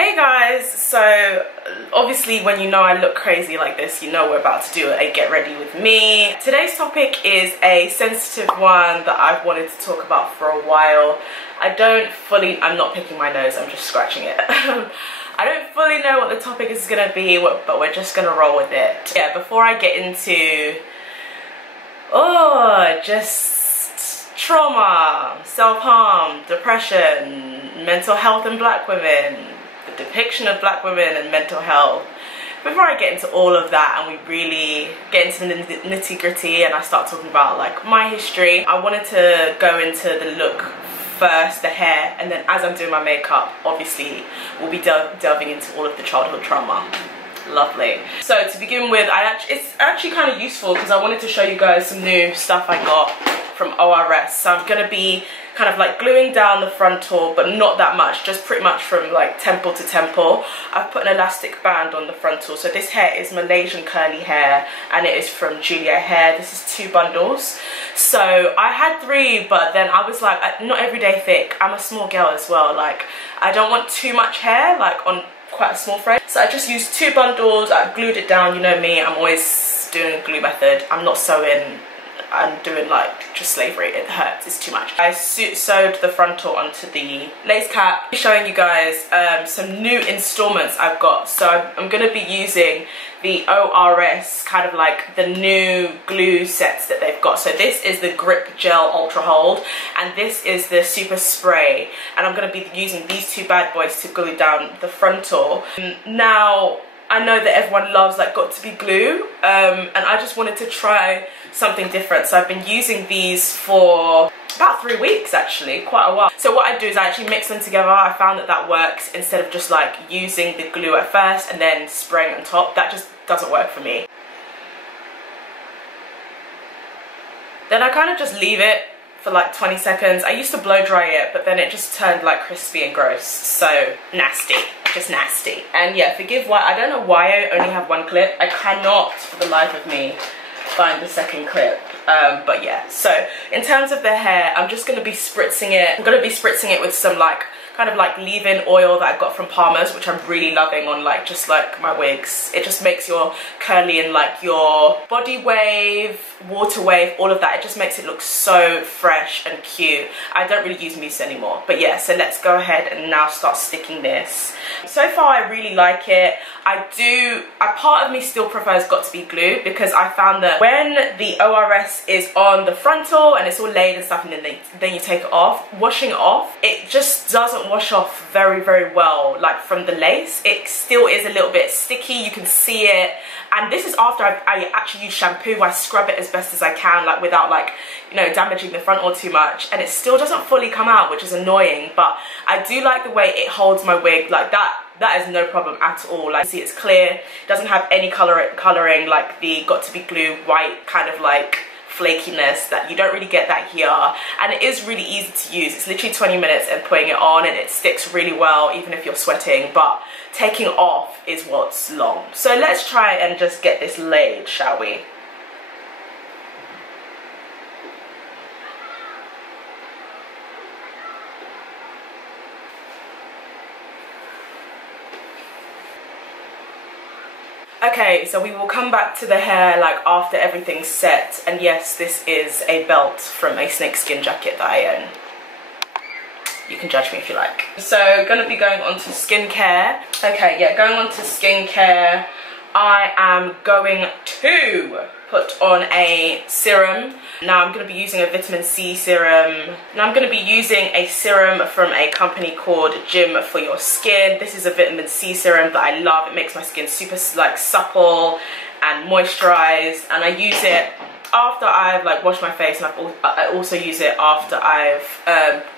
Hey guys, so obviously when you know I look crazy like this, you know we're about to do a get ready with me. Today's topic is a sensitive one that I've wanted to talk about for a while. I'm not picking my nose, I'm just scratching it. I don't fully know what the topic is gonna be, but we're just gonna roll with it. Yeah, before I get into, just trauma, self-harm, depression, mental health in black women, the depiction of black women and mental health. Before I get into all of that and we really get into the nitty-gritty and I start talking about like my history, I wanted to go into the look first, the hair, and then as I'm doing my makeup, obviously we'll be delving into all of the childhood trauma. Lovely. So to begin with, it's actually kind of useful because I wanted to show you guys some new stuff I got from ORS. So I'm going to be kind of like gluing down the frontal, but not that much, just pretty much from like temple to temple. I've put an elastic band on the frontal. So this hair is Malaysian curly hair and it is from Julia Hair. This is 2 bundles. So I had 3, but then I was like, not everyday thick. I'm a small girl as well. Like I don't want too much hair like on quite a small frame. So I just used 2 bundles. I glued it down. You know me, I'm always doing a glue method. I'm not sewing. I'm doing like just slavery. It hurts, it's too much. I sewed the frontal onto the lace cap. Showing you guys some new installments I've got. So I'm going to be using the ORS kind of like the new glue sets that they've got. So this is the Grip Gel Ultra Hold and this is the Super Spray, and I'm going to be using these 2 bad boys to glue down the frontal. Now I know that everyone loves like got to be glue, and I just wanted to try something different. So I've been using these for about 3 weeks, actually, quite a while. So what I do is I actually mix them together. I found that that works instead of just like using the glue at first and then spraying on top. That just doesn't work for me. Then I kind of just leave it for like 20 seconds. I used to blow dry it, but then it just turned like crispy and gross. So nasty, just nasty. And yeah, forgive why, I don't know why I only have 1 clip. I cannot for the life of me find the second clip. But yeah, so in terms of the hair, I'm just gonna be spritzing it. I'm gonna be spritzing it with some like kind of like leave-in oil that I got from Palmer's, which I'm really loving on like just like my wigs. It just makes your curly and like your body wave, water wave, all of that. It just makes it look so fresh and cute. I don't really use mousse anymore, but yeah, so let's go ahead and now start sticking this. So far I really like it. A part of me still prefers got to be glue because I found that when the ORS is on the frontal and it's all laid and stuff and then you take it off, washing it off, it just doesn't wash off very well like from the lace. It still is a little bit sticky, you can see it. And this is after I actually use shampoo. I scrub it as best as I can, like without like, you know, damaging the frontal too much, and it still doesn't fully come out, which is annoying. But I do like the way it holds my wig like that. That is no problem at all. Like, see, it's clear, it doesn't have any coloring like the got to be glue white kind of like flakiness that you don't really get that here. And it is really easy to use. It's literally 20 minutes and putting it on and it sticks really well even if you're sweating, but taking it off is what's long. So let's try and just get this laid, shall we? Okay, so we will come back to the hair like after everything's set, and yes, this is a belt from a snakeskin jacket that I own. You can judge me if you like. So gonna be going on to skincare. Okay, yeah, going on to skincare, I am going to put on a serum. Now I'm going to be using a vitamin C serum. Now I'm going to be using a serum from a company called Gym for Your Skin. This is a vitamin C serum that I love. It makes my skin super like supple and moisturized, and I use it after I've like washed my face, and I also use it after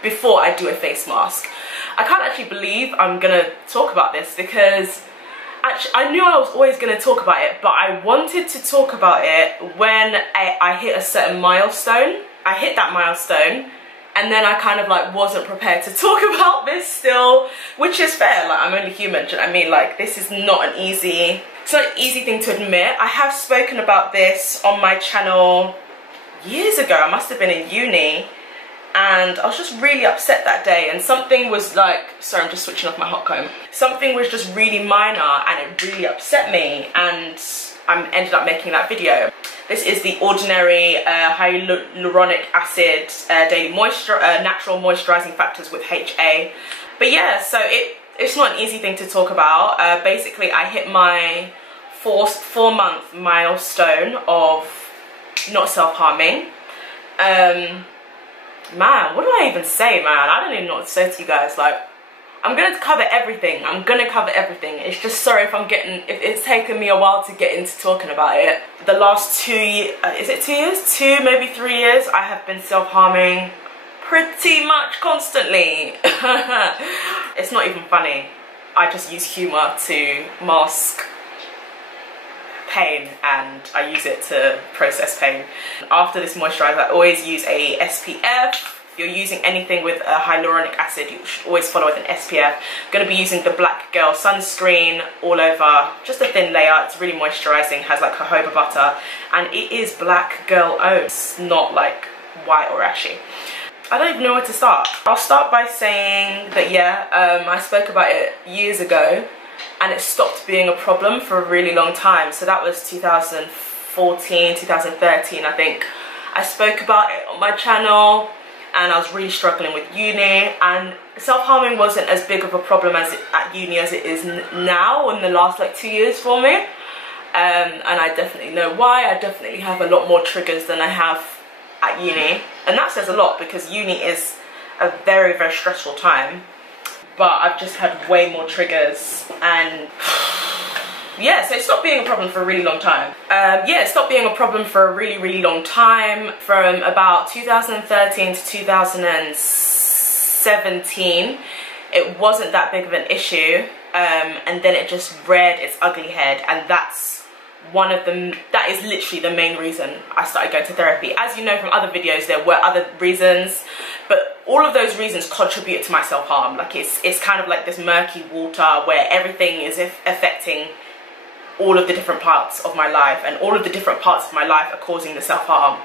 before I do a face mask. I can't actually believe I'm gonna talk about this because actually, I knew I was always going to talk about it, but I wanted to talk about it when I hit a certain milestone. I hit that milestone, and then I kind of like wasn't prepared to talk about this still, which is fair. Like, I'm only human, do you know what I mean? Like, this is not an easy, it's not an easy thing to admit. I have spoken about this on my channel years ago. I must have been in uni, and I was just really upset that day, and something was like, sorry, I'm just switching off my hot comb. Something was just really minor and it really upset me, and I ended up making that video. This is the Ordinary Hyaluronic Acid Daily Moisture, Natural Moisturizing Factors with HA. But yeah, so it's not an easy thing to talk about. Basically, I hit my four-month milestone of not self-harming. Man, what do I even say, man? I don't even know what to say to you guys. Like, I'm gonna cover everything. I'm gonna cover everything. It's just, sorry if if it's taken me a while to get into talking about it. The last 2 years, is it 2 years? 2, maybe 3 years, I have been self-harming pretty much constantly. It's not even funny. I just use humor to mask pain, and I use it to process pain. After this moisturizer, I always use a SPF. If you're using anything with a hyaluronic acid, you should always follow with an SPF. I'm going to be using the Black Girl sunscreen all over, just a thin layer. It's really moisturizing, has like jojoba butter, and it is Black Girl owned. It's not like white or ashy. I don't even know where to start. I'll start by saying that, yeah, I spoke about it years ago, and it stopped being a problem for a really long time. So that was 2014, 2013, I think. I spoke about it on my channel, and I was really struggling with uni, and self-harming wasn't as big of a problem at uni as it is now in the last like 2 years for me. And I definitely know why. I definitely have a lot more triggers than I have at uni, and that says a lot because uni is a very, very stressful time. But I've just had way more triggers, and yeah, so it stopped being a problem for a really long time. Yeah, it stopped being a problem for a really, really long time. From about 2013 to 2017, it wasn't that big of an issue, and then it just reared its ugly head, and that is literally the main reason I started going to therapy. As you know from other videos, there were other reasons, but all of those reasons contribute to my self-harm. Like, it's kind of like this murky water where everything is affecting all of the different parts of my life, and all of the different parts of my life are causing the self-harm,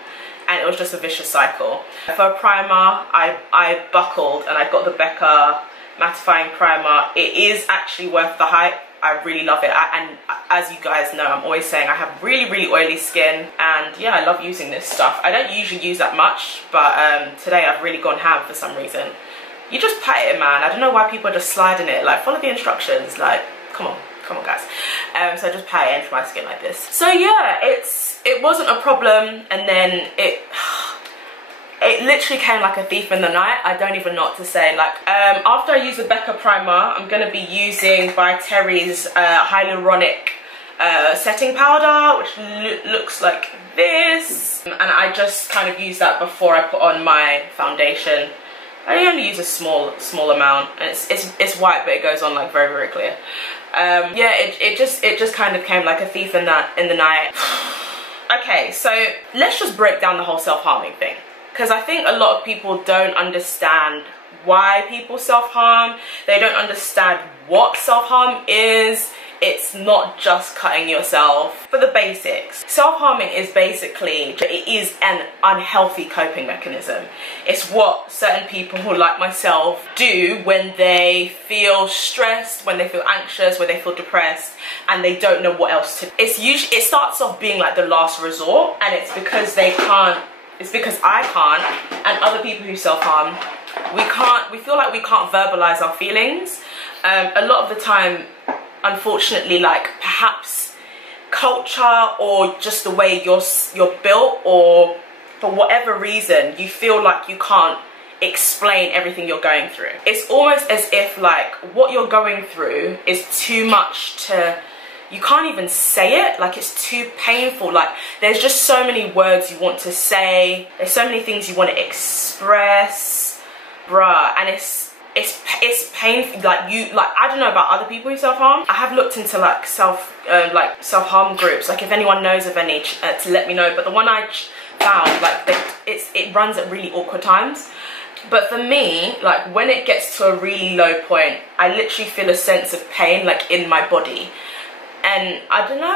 and it was just a vicious cycle. For a primer, I buckled and I got the Becca mattifying primer. It is actually worth the hype. I really love it, and as you guys know, I'm always saying I have really, really oily skin, and yeah, I love using this stuff. I don't usually use that much, but today I've really gone ham for some reason. You just pat it, man. I don't know why people are just sliding it. Like, follow the instructions. Like, come on guys. So I just pat it into my skin like this. So yeah, it wasn't a problem, and then it literally came like a thief in the night. I don't even know what to say. Like, after I use the Becca primer, I'm going to be using by Terry's hyaluronic setting powder, which looks like this, and I just kind of use that before I put on my foundation. I only use a small amount, and it's white, but it goes on like very, very clear. Yeah, it just kind of came like a thief in the night. Okay, so let's just break down the whole self-harming thing, because I think a lot of people don't understand why people self-harm. They don't understand what self-harm is. It's not just cutting yourself. For the basics, self-harming is basically, it is an unhealthy coping mechanism. It's what certain people who, like myself, do when they feel stressed, when they feel anxious, when they feel depressed, and they don't know what else to do. It starts off being like the last resort, and it's because they can't, it's because I can't, and other people who self-harm, we feel like we can't verbalize our feelings. A lot of the time, unfortunately, like perhaps culture or just the way you're built, or for whatever reason, you feel like you can't explain everything you're going through. It's almost as if like what you're going through is too much to, you can't even say it, like it's too painful. Like there's just so many words you want to say, there's so many things you want to express, bruh, and it's painful. Like I don't know about other people who self-harm. I have looked into like self-harm groups, like if anyone knows of any to let me know, but the one I found, like it runs at really awkward times. But for me, like when it gets to a really low point, I literally feel a sense of pain like in my body. And I don't know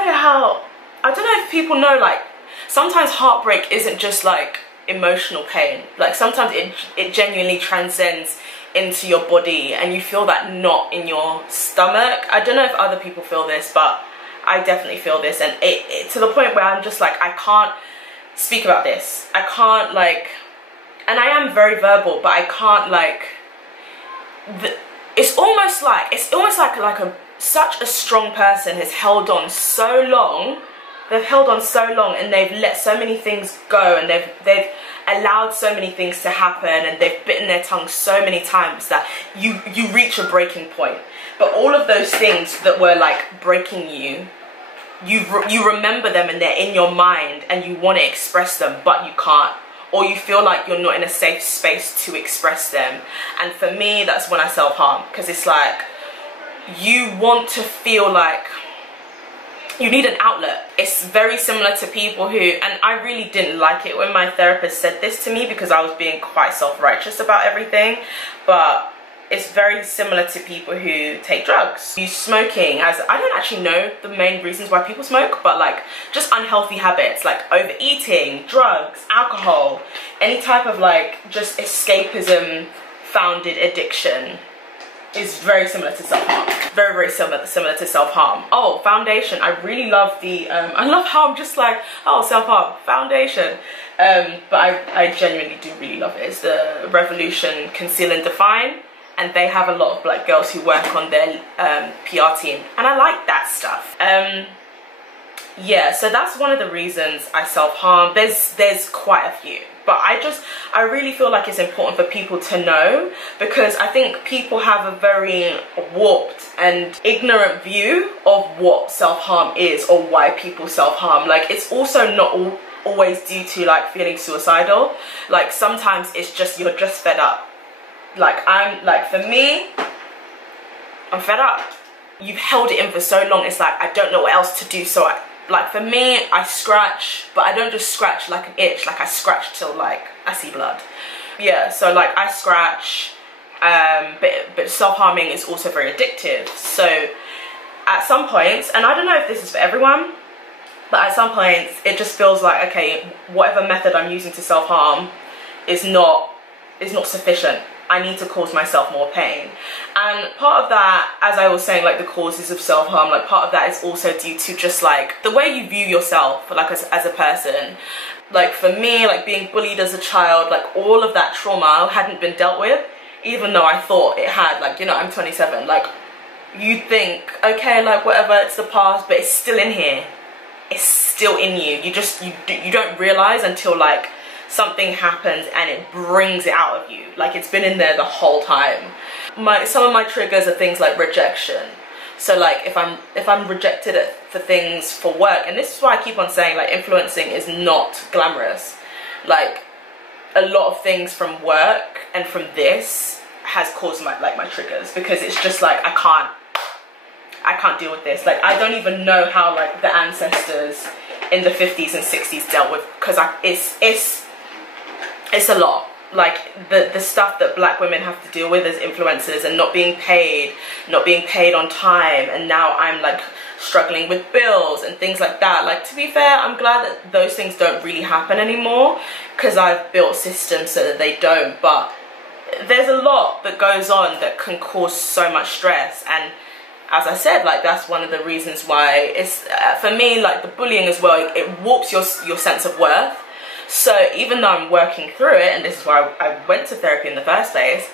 if people know, like sometimes heartbreak isn't just like emotional pain. Like sometimes it genuinely transcends into your body and you feel that knot in your stomach. I don't know if other people feel this, but I definitely feel this, and it to the point where I'm just like, I can't speak about this. I can't, like, and I am very verbal, but I can't, like, it's almost like such a strong person has held on so long. They've held on so long and they've let so many things go, and they've allowed so many things to happen, and they've bitten their tongue so many times that you reach a breaking point. But all of those things that were like breaking you remember them and they're in your mind and you want to express them, but you can't, or you feel like you're not in a safe space to express them. And for me, that's when I self-harm, because it's like you want to feel like you need an outlet. It's very similar to people who, and I really didn't like it when my therapist said this to me because I was being quite self-righteous about everything, but it's very similar to people who take drugs. Use smoking as, I don't actually know the main reasons why people smoke, but like just unhealthy habits like overeating, drugs, alcohol, any type of like just escapism founded addiction is very similar to self-harm. Very, very similar to self-harm. Oh, foundation. I really love the, I love how I'm just like, oh, self-harm, foundation. But I genuinely do really love it. It's the Revolution Conceal and Define. And they have a lot of black girls who work on their PR team. And I like that stuff. Yeah, so that's one of the reasons I self-harm. There's quite a few. But I really feel like it's important for people to know, because I think people have a very warped and ignorant view of what self-harm is or why people self-harm. Like, it's also not always due to like feeling suicidal. Like sometimes it's just, you're just fed up. Like for me, I'm fed up. You've held it in for so long, it's like I don't know what else to do, so like for me, I scratch, but I don't just scratch like an itch, like I scratch till like I see blood. Yeah, so like I scratch, but self-harming is also very addictive. So at some points, and I don't know if this is for everyone, but at some points it just feels like, okay, whatever method I'm using to self-harm is not sufficient. I need to cause myself more pain. And part of that, as I was saying, like the causes of self-harm, like part of that is also due to just like the way you view yourself, like as a person. Like for me, like being bullied as a child, like all of that trauma hadn't been dealt with, even though I thought it had. Like, you know, I'm 27, like you think, okay, like whatever, it's the past, but it's still in here. It's still in you. You don't realize until like something happens and it brings it out of you. Like it's been in there the whole time. Some of my triggers are things like rejection. So like if I'm rejected for things for work, and this is why I keep on saying like influencing is not glamorous. Like a lot of things from work and from this has caused my triggers, because it's just like I can't deal with this. Like I don't even know how like the ancestors in the 50s and 60s dealt with, because it's a lot. Like the stuff that black women have to deal with as influencers, and not being paid on time, and now I'm like struggling with bills and things like that. Like, to be fair, I'm glad that those things don't really happen anymore, because I've built systems so that they don't. But there's a lot that goes on that can cause so much stress, and as I said, like that's one of the reasons why it's for me, like the bullying as well, it warps your sense of worth. So even though I'm working through it, and this is why I went to therapy in the first place,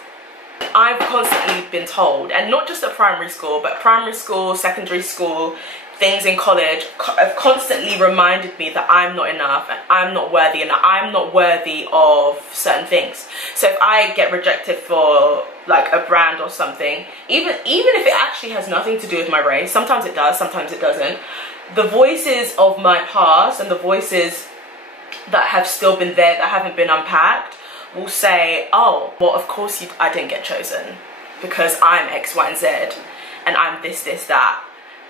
I've constantly been told, and not just at primary school, but primary school, secondary school, things in college, have constantly reminded me that I'm not enough, and I'm not worthy, and I'm not worthy of certain things. So if I get rejected for like a brand or something, even if it actually has nothing to do with my race, sometimes it does, sometimes it doesn't, the voices of my past and the voices that have still been there, that haven't been unpacked, will say, oh, well, of course I didn't get chosen because I'm X, Y, and Z, and I'm this, that.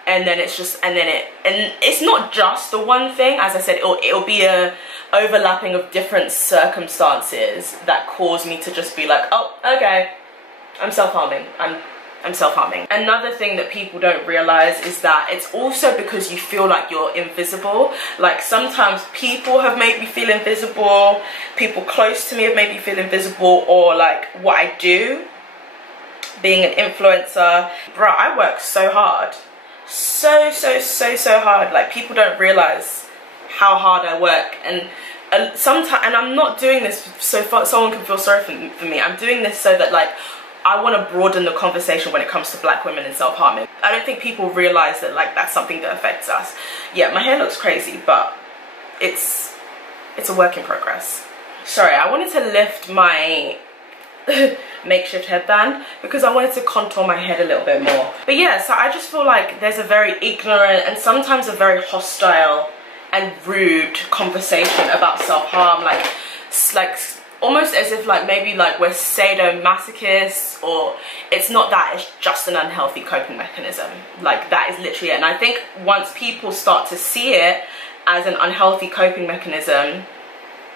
And then it's just, and it's not just the one thing. As I said, it'll be a overlapping of different circumstances that cause me to just be like, oh, okay, I'm self-harming. I'm self-harming. Another thing that people don't realize is that it's also because you feel like you're invisible. Like sometimes people have made me feel invisible, people close to me have made me feel invisible, or like what I do, being an influencer. Bro, I work so hard. So hard. Like people don't realize how hard I work, and sometimes, and I'm not doing this so someone can feel sorry for me. I'm doing this so that like I want to broaden the conversation when it comes to black women and self-harming. I don't think people realize that like that's something that affects us. Yeah, my hair looks crazy, but it's a work in progress. Sorry, I wanted to lift my makeshift headband because I wanted to contour my head a little bit more. But yeah, so I just feel like there's a very ignorant and sometimes a very hostile and rude conversation about self-harm, like almost as if like maybe like we're sadomasochists, or it's not that, it's just an unhealthy coping mechanism. Like that is literally it. And I think once people start to see it as an unhealthy coping mechanism,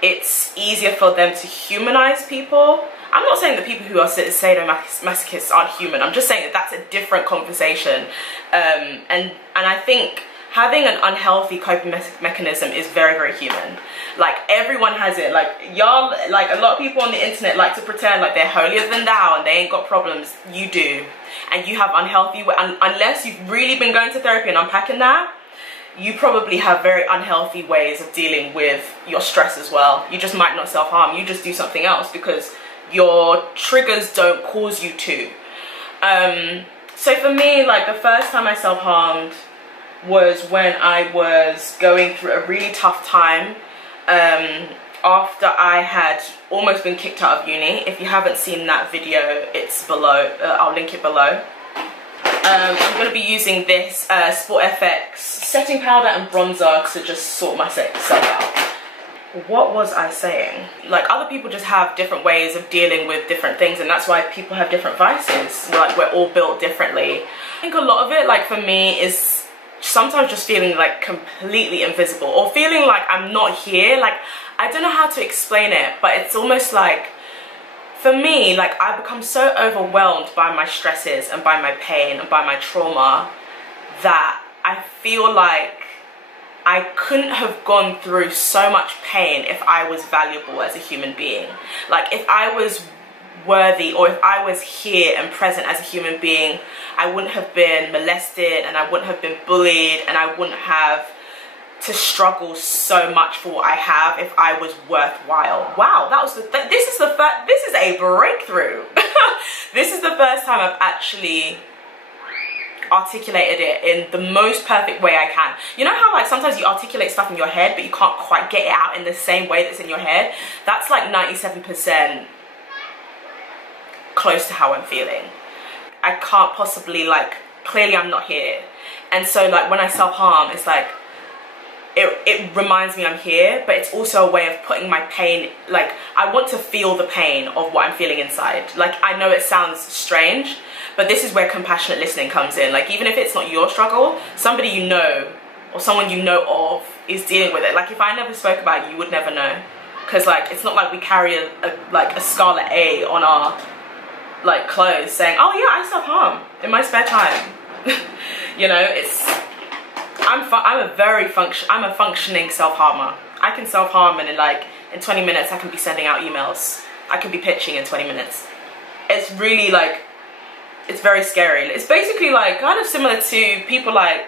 it's easier for them to humanize people. I'm not saying that people who are sadomasochists aren't human. I'm just saying that that's a different conversation. And I think having an unhealthy coping mechanism is very human. Like everyone has it. Like y'all, like a lot of people on the internet like to pretend like they're holier than thou and they ain't got problems. You do, and you have unhealthy. Unless you've really been going to therapy and unpacking that, you probably have very unhealthy ways of dealing with your stress as well. You just might not self-harm. You just do something else because your triggers don't cause you to. So for me, like the first time I self-harmed was when I was going through a really tough time after I had almost been kicked out of uni. If you haven't seen that video, it's below. I'll link it below. I'm going to be using this Sport FX setting powder and bronzer to just sort myself out. What was I saying? Like other people just have different ways of dealing with different things, and that's why people have different vices. Like we're all built differently. I think a lot of it, like for me, is sometimes just feeling like completely invisible, or feeling like I'm not here. Like I don't know how to explain it, but it's almost like, for me, like I become so overwhelmed by my stresses and by my pain and by my trauma that I feel like I couldn't have gone through so much pain if I was valuable as a human being. Like if I was worthy, or if I was here and present as a human being, I wouldn't have been molested, and I wouldn't have been bullied, and I wouldn't have to struggle so much for what I have if I was worthwhile. Wow, that was this is a breakthrough. This is the first time I've actually articulated it in the most perfect way I can. You know how like sometimes you articulate stuff in your head but you can't quite get it out in the same way that's in your head? That's like 97% close to how I'm feeling. I can't possibly, like, clearly I'm not here. And so like when I self-harm, it's like it reminds me I'm here, but it's also a way of putting my pain, like I want to feel the pain of what I'm feeling inside. Like I know it sounds strange, but this is where compassionate listening comes in. Like even if it's not your struggle, somebody you know or someone you know of is dealing with it. Like if I never spoke about it, you would never know, because like it's not like we carry a scarlet A on our like clothes saying, oh yeah, I self-harm in my spare time. You know, it's I'm a functioning self-harmer. I can self-harm, and in 20 minutes I can be sending out emails. I can be pitching in 20 minutes. It's really like, it's very scary. It's basically like kind of similar to people like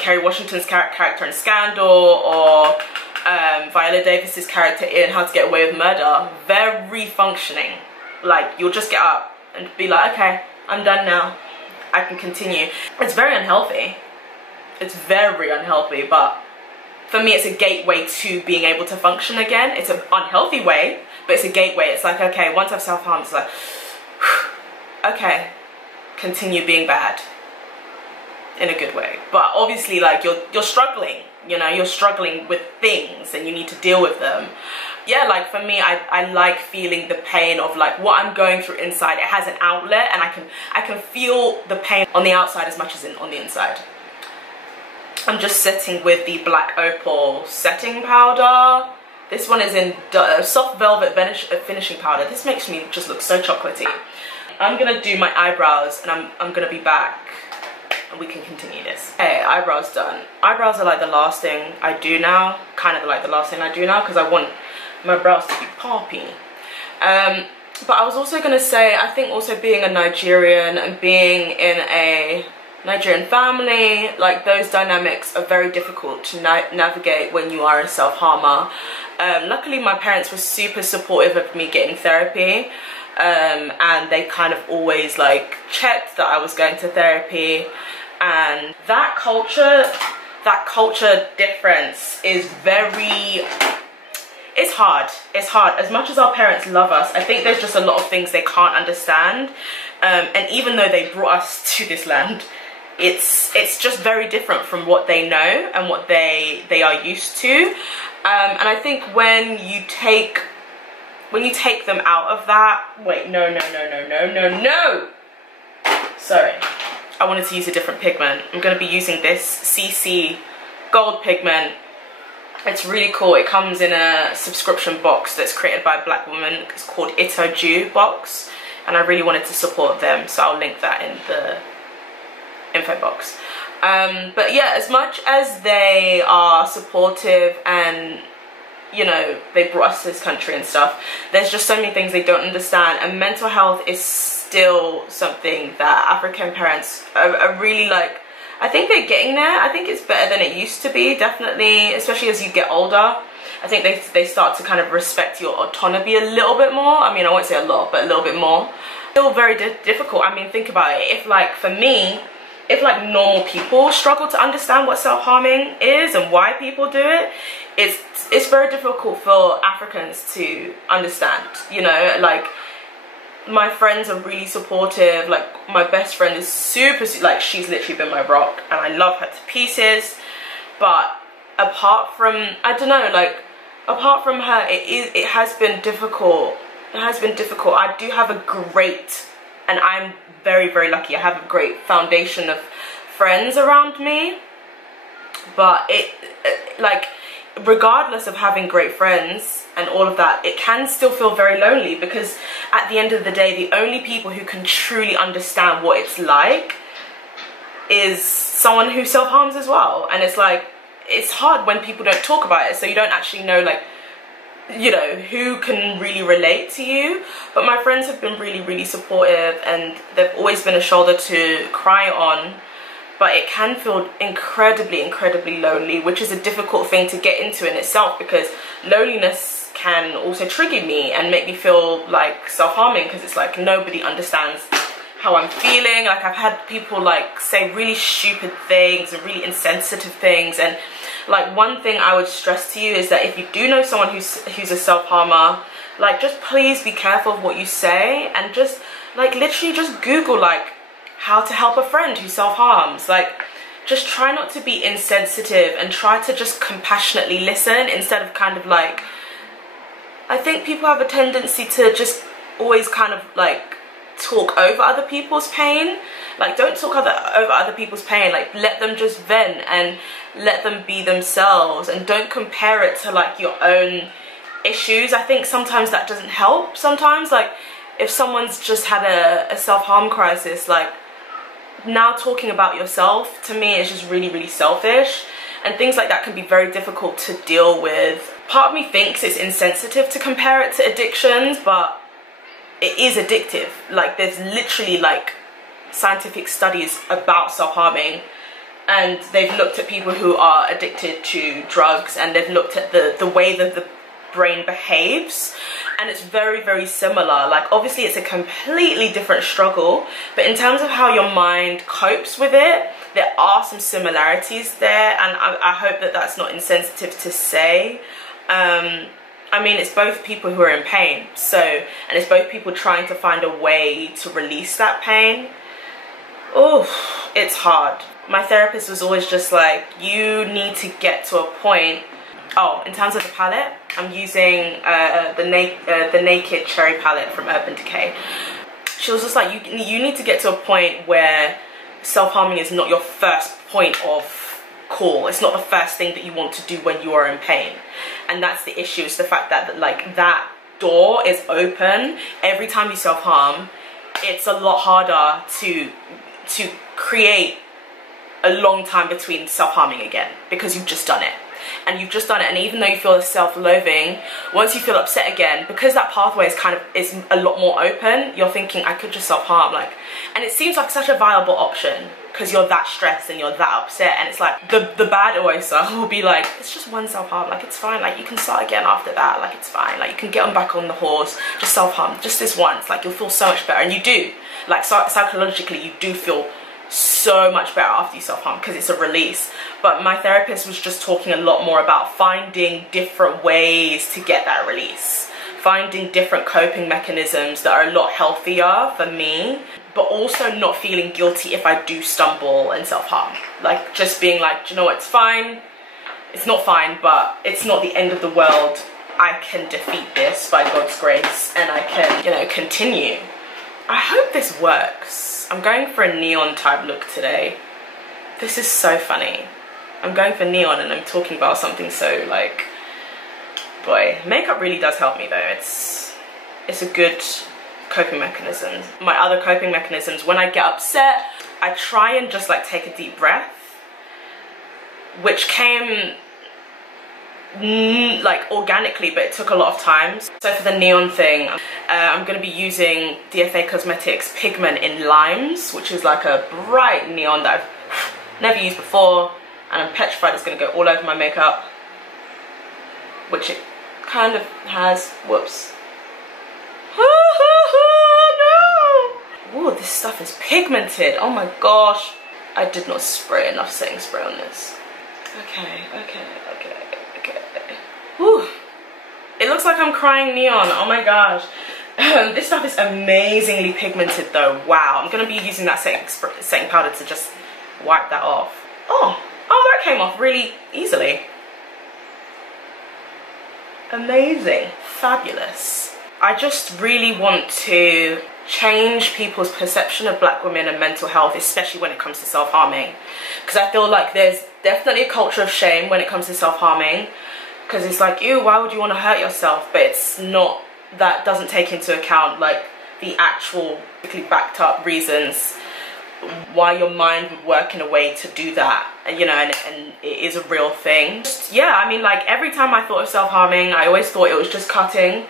Kerry Washington's character in Scandal, or Viola Davis's character in How to Get Away with Murder. Very functioning. Like you'll just get up and be like, okay, I'm done now. I can continue. It's very unhealthy. It's very unhealthy, but for me it's a gateway to being able to function again. It's an unhealthy way, but it's a gateway. It's like, okay, once I've self-harmed, it's like, okay, continue being bad in a good way. But obviously like you're struggling, you know, you're struggling with things and you need to deal with them. Yeah, like for me, I like feeling the pain of like what I'm going through inside. It has an outlet, and I can feel the pain on the outside as much as on the inside. I'm just setting with the Black Opal setting powder. This one is in soft velvet finishing powder. This makes me just look so chocolatey. I'm gonna do my eyebrows and I'm gonna be back and we can continue this. Okay, eyebrows done. Eyebrows are like the last thing I do now, kind of like the last thing I do now, because I want my brows to be poppy. But I was also gonna say, I think also being a Nigerian and being in a Nigerian family, like those dynamics are very difficult to navigate when you are a self-harmer. Luckily my parents were super supportive of me getting therapy, and they kind of always like checked that I was going to therapy, and that culture difference is it's hard. As much as our parents love us, I think there's just a lot of things they can't understand, and even though they brought us to this land, it's just very different from what they know and what they are used to, and I think when you take them out of that, wait, no, sorry, I wanted to use a different pigment. I'm going to be using this CC gold pigment. It's really cool. It comes in a subscription box that's created by a black woman. It's called Itoju box, and I really wanted to support them, so I'll link that in the info box. But yeah, as much as they are supportive and, you know, they brought us to this country and stuff, there's just so many things they don't understand, and mental health is still something that African parents are really like, I think they're getting there. I think it's better than it used to be, definitely, especially as you get older. I think they start to kind of respect your autonomy a little bit more. I mean, I won't say a lot, but a little bit more. Still very difficult. I mean, think about it. If like, for me, if like normal people struggle to understand what self-harming is and why people do it, it's very difficult for Africans to understand, you know. Like, my friends are really supportive. Like, my best friend is super, like, she's literally been my rock and I love her to pieces. But apart from, I don't know, like, apart from her, it has been difficult. It has been difficult. I do have a great, and I'm very, very lucky, I have a great foundation of friends around me. But like, regardless of having great friends and all of that, it can still feel very lonely, because at the end of the day, the only people who can truly understand what it's like is someone who self-harms as well. And it's like, it's hard when people don't talk about it, so you don't actually know, like, you know, who can really relate to you. But my friends have been really, really supportive, and they've always been a shoulder to cry on. But it can feel incredibly, incredibly lonely, which is a difficult thing to get into in itself, because loneliness can also trigger me and make me feel like self-harming, because it's like nobody understands how I'm feeling. Like, I've had people like say really stupid things and really insensitive things, and like, one thing I would stress to you is that if you do know someone who's a self-harmer, like, just please be careful of what you say, and just like literally just Google like how to help a friend who self-harms. Like, just try not to be insensitive and try to just compassionately listen, instead of kind of like, I think people have a tendency to just always kind of like talk over other people's pain. Like, don't talk over other people's pain. Like, let them just vent and let them be themselves, and don't compare it to like your own issues. I think sometimes that doesn't help. Sometimes, like, if someone's just had a self-harm crisis, like, now talking about yourself, to me, is just really, really selfish, and things like that can be very difficult to deal with. Part of me thinks it's insensitive to compare it to addictions, but it is addictive. Like, there's literally like scientific studies about self-harming, and they've looked at people who are addicted to drugs, and they've looked at the way that the brain behaves, and it's very, very similar. Like, obviously it's a completely different struggle, but in terms of how your mind copes with it, there are some similarities there, and I hope that that's not insensitive to say. I mean, it's both people who are in pain, so, and it's both people trying to find a way to release that pain. Oh, it's hard. My therapist was always just like, you need to get to a point. Oh, in terms of the palette, I'm using the Naked Cherry palette from Urban Decay. She was just like, you need to get to a point where self-harming is not your first point of call. It's not the first thing that you want to do when you are in pain. And that's the issue, is the fact that like that door is open every time you self-harm. it's a lot harder to create a long time between self-harming again, because you've just done it. And you've just done it, and even though you feel self-loathing, once you feel upset again, because that pathway is a lot more open, you're thinking, I could just self-harm, like, and it seems like such a viable option because you're that stressed and you're that upset, and it's like the bad Oghosa will be like, it's just one self-harm, like it's fine, like you can start again after that, like it's fine, like you can get on back on the horse, just self-harm, just this once, like you'll feel so much better. And you do, like psychologically, you do feel so much better after you self-harm because it's a release. But my therapist was just talking a lot more about finding different ways to get that release, finding different coping mechanisms that are a lot healthier for me, but also not feeling guilty if I do stumble and self-harm. Like just being like, do you know what, it's fine, it's not fine, but it's not the end of the world. I can defeat this by God's grace, and I can, you know, continue. I hope this works. I'm going for a neon type look today. This is so funny. I'm going for neon and I'm talking about something so like, boy, makeup really does help me though. It's a good coping mechanism. My other coping mechanisms, when I get upset, I try and just like take a deep breath, which came like organically, but it took a lot of time. So for the neon thing, I'm going to be using DFA Cosmetics pigment in limes, which is like a bright neon that I've never used before, and I'm petrified it's going to go all over my makeup, which it kind of has. Whoops. No! Ooh, this stuff is pigmented. Oh my gosh. I did not spray enough setting spray on this. Okay. Whew. It looks like I'm crying neon. Oh my gosh. This stuff is amazingly pigmented though. Wow. I'm going to be using that setting powder to just wipe that off. Oh, that came off really easily. Amazing. Fabulous. I just really want to change people's perception of black women and mental health, especially when it comes to self-harming. Because I feel like there's definitely a culture of shame when it comes to self-harming. Because it's like, ew, why would you want to hurt yourself? But it's not, that doesn't take into account like the actual backed up reasons why your mind would work in a way to do that, you know, and it is a real thing. Yeah, I mean, like every time I thought of self-harming, I always thought it was just cutting.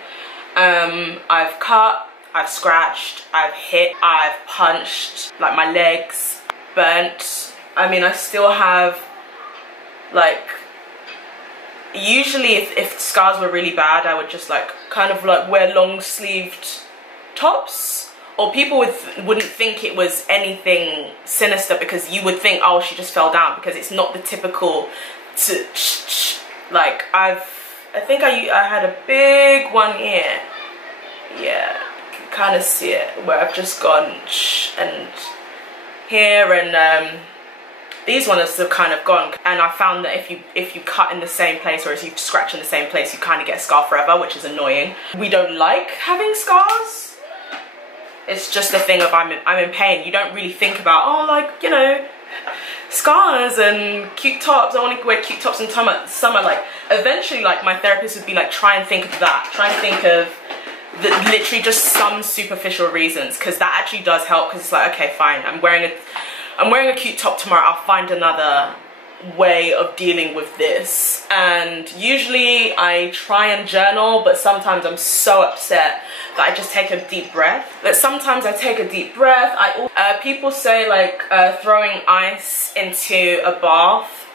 I've cut, I've scratched, I've hit, I've punched, like my legs, burnt. I mean, I still have like, usually if scars were really bad, I would just like kind of like wear long sleeved tops, or people wouldn't think it was anything sinister because you would think, oh, she just fell down, because it's not the typical like I think I had a big one here. Yeah, you can kind of see it where I've just gone and here, and these ones have kind of gone, and I found that if you cut in the same place, or if you scratch in the same place, you kind of get a scar forever, which is annoying. We don't like having scars. It's just a thing of I'm in pain. You don't really think about, oh, like, you know, scars and cute tops. I want to wear cute tops in summer. Like eventually, like my therapist would be like, try and think of that. Try and think of literally just some superficial reasons, because that actually does help. Because it's like, okay, fine, I'm wearing a cute top tomorrow, I'll find another way of dealing with this. And usually I try and journal, but sometimes I'm so upset that I just take a deep breath. But sometimes I take a deep breath. People say like throwing ice into a bath,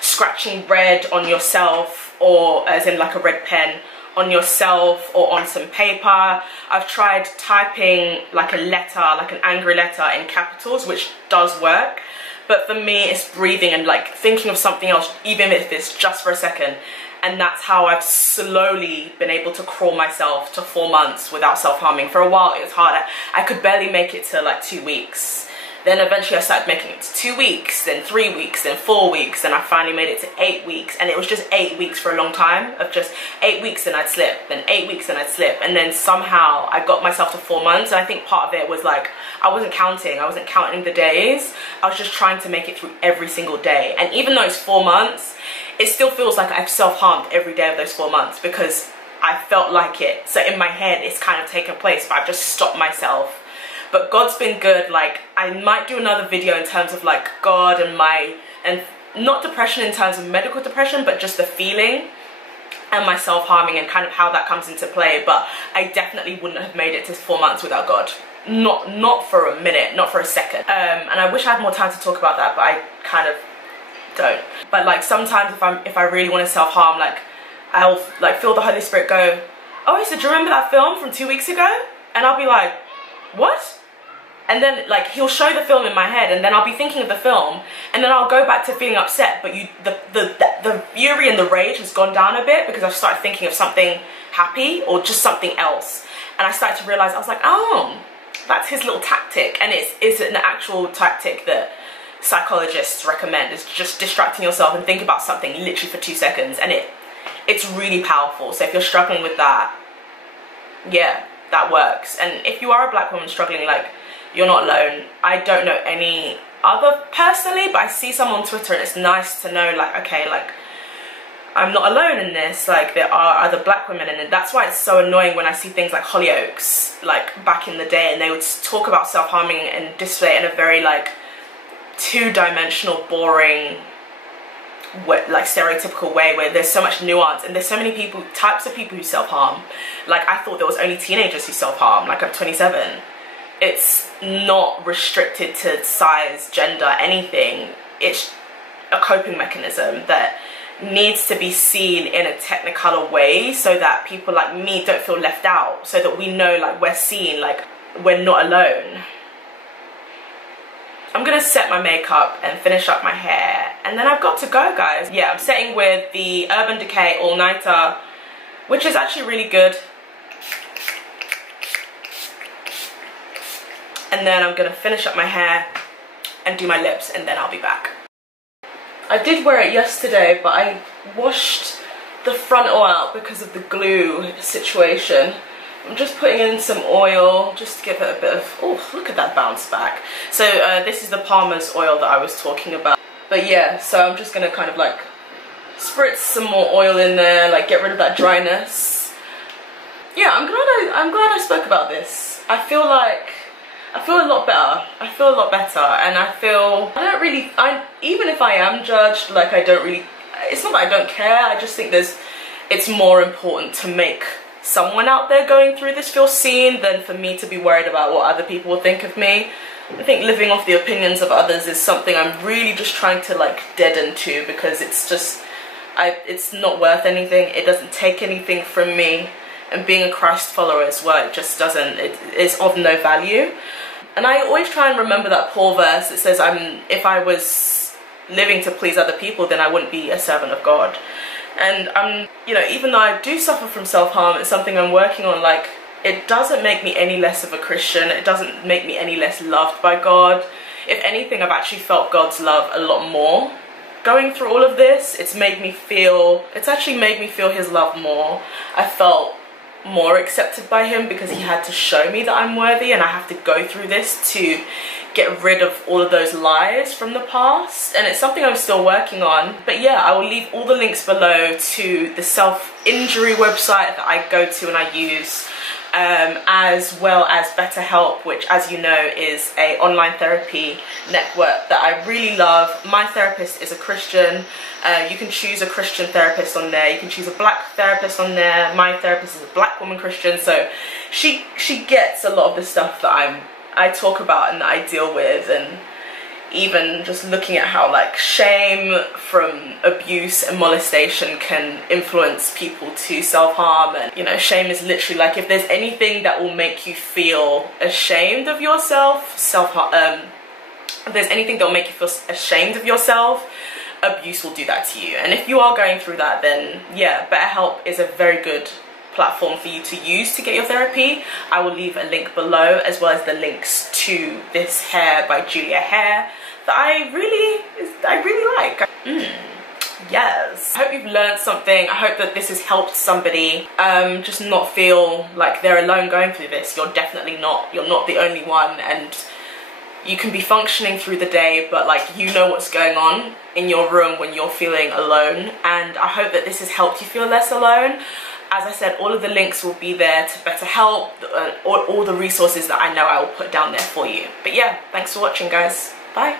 scratching red on yourself, or as in like a red pen on yourself or on some paper. I've tried typing like a letter, like an angry letter in capitals, which does work. But for me, it's breathing and like thinking of something else, even if it's just for a second. And that's how I've slowly been able to crawl myself to 4 months without self-harming. For a while, it was hard. I could barely make it to like 2 weeks. Then eventually I started making it to 2 weeks, then 3 weeks, then 4 weeks, then I finally made it to 8 weeks. And it was just 8 weeks for a long time, of just 8 weeks, then I'd slip, then 8 weeks, then I'd slip. And then somehow I got myself to 4 months. And I think part of it was like, I wasn't counting the days. I was just trying to make it through every single day. And even though it's 4 months, it still feels like I've self-harmed every day of those 4 months, because I felt like it. So in my head, it's kind of taken place, but I've just stopped myself but God's been good. Like, I might do another video in terms of like God and not depression in terms of medical depression, but just the feeling and my self-harming and kind of how that comes into play. But I definitely wouldn't have made it to 4 months without God. Not for a minute, not for a second. And I wish I had more time to talk about that, but I kind of don't. But like sometimes if I really want to self-harm, like I'll like feel the Holy Spirit go, oh, so do you remember that film from 2 weeks ago? And I'll be like, what? And then like he'll show the film in my head, and then I'll be thinking of the film, and then I'll go back to feeling upset, but the fury and the rage has gone down a bit because I've started thinking of something happy or just something else. And I started to realize, I was like, oh, that's his little tactic. And it's an actual tactic that psychologists recommend. It's just distracting yourself and think about something literally for 2 seconds, and it's really powerful. So if you're struggling with that, yeah, that works. And if you are a black woman struggling, like, you're not alone. I don't know any other personally, but I see some on Twitter, and it's nice to know, like, okay, like, I'm not alone in this. Like, there are other black women, and that's why it's so annoying when I see things like Hollyoaks, like back in the day, and they would talk about self-harming and display it in a very like two-dimensional, boring, like stereotypical way, where there's so much nuance and there's so many types of people who self-harm. Like, I thought there was only teenagers who self-harm. Like, I'm 27. It's not restricted to size, gender, anything. It's a coping mechanism that needs to be seen in a technicolor way, so that people like me don't feel left out, so that we know, like, we're seen, like, we're not alone. I'm gonna set my makeup and finish up my hair, and then I've got to go, guys. Yeah, I'm setting with the Urban Decay All-Nighter, which is actually really good. And then I'm gonna finish up my hair and do my lips, and then I'll be back. I did wear it yesterday, but I washed the front all out because of the glue situation. I'm just putting in some oil just to give it a bit of, oh, look at that bounce back. So this is the Palmer's oil that I was talking about. But yeah, so I'm just gonna kind of like spritz some more oil in there, like get rid of that dryness. Yeah, I'm glad I spoke about this. I feel a lot better. I feel a lot better, and even if I am judged, like, it's not that I don't care, I just think it's more important to make someone out there going through this feel seen than for me to be worried about what other people will think of me. I think living off the opinions of others is something I'm really just trying to like deaden to, because it's not worth anything. It doesn't take anything from me, and being a Christ follower as well, it's of no value. And I always try and remember that Paul verse that says, if I was living to please other people, then I wouldn't be a servant of God. And you know, even though I do suffer from self-harm, it's something I'm working on. Like, it doesn't make me any less of a Christian. It doesn't make me any less loved by God. If anything, I've actually felt God's love a lot more. Going through all of this, it's actually made me feel his love more. I felt more accepted by him because he had to show me that I'm worthy, and I have to go through this to get rid of all of those lies from the past, and it's something I'm still working on. But yeah, I will leave all the links below to the self-injury website that I go to and I use, as well as BetterHelp, which, as you know, is an online therapy network that I really love. My therapist is a Christian. You can choose a Christian therapist on there. You can choose a black therapist on there. My therapist is a black woman Christian, so she gets a lot of the stuff that I talk about and that I deal with. And even just looking at how like shame from abuse and molestation can influence people to self-harm. And you know, shame is literally like, if there's anything that will make you feel ashamed of yourself, if there's anything that will make you feel ashamed of yourself, abuse will do that to you. And if you are going through that, then yeah, BetterHelp is a very good platform for you to use to get your therapy. I will leave a link below, as well as the links to this hair by Julia Hair that I really like. Yes, I hope you've learned something. I hope that this has helped somebody just not feel like they're alone going through this. You're definitely not. You're not the only one, and you can be functioning through the day, but like, you know what's going on in your room when you're feeling alone. And I hope that this has helped you feel less alone. As I said, all of the links will be there to BetterHelp, all the resources that I know I will put down there for you. But yeah, thanks for watching, guys. Bye.